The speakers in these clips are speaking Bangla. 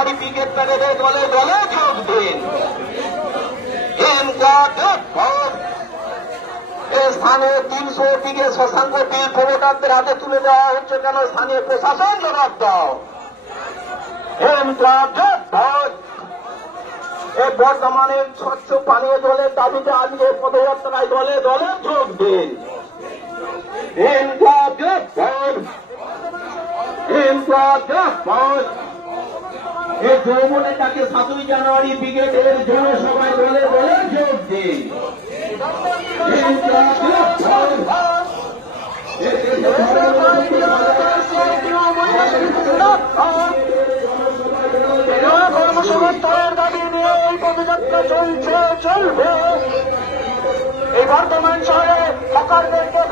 জানুয়ারি পিকেট প্যারেডে দলে দলে যোগ দিন। স্থানীয় 300 দিকে শশাঙ্ক বিল প্রমোটারদের হাতে তুলে দেওয়া হচ্ছে কেন? স্থানীয় প্রশাসন জবাব দাও। বর্তমানের স্বচ্ছ পানীয় জলের দাবিতে আজকে পদযাত্রায় দলে দলে যোগ দিন। এই যৌব নেতাকে 7ই জানুয়ারি ব্রিগেডের জনসভায় দলে দলে যোগ দিন। কর্মসংস্থানের দাবি নিয়ে এই পদযাত্রা চলছে, চলবে। এই বর্তমান শহরে হকারদেরকে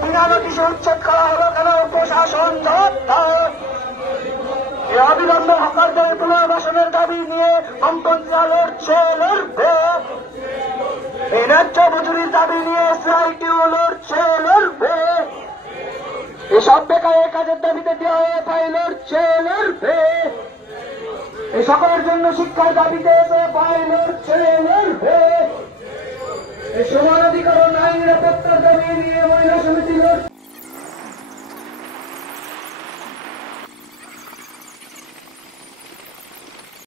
বিনা নোটিশে উচ্ছেদ করা হলো কেন? প্রশাসন জবাব দাও। এই অবিলম্বে হকারদের পুনর্বাসনের দাবি নিয়ে কম্পনসা লড়ছে, লড়বে। এই ন্যায্য মজুরির দাবি নিয়ে সিআইটিউ লড়ছে, লড়বে। এসব বেকারের কাজের দাবিতে ডিওএফআই লড়ছে, লড়বে। এই সকলের জন্য শিক্ষার দাবিতে এসএফআই লড়ছে, লড়বে। এই সমান অধিকার ও নারী নিরাপত্তার দাবি নিয়ে মহিলা সমিতি লড়ছে।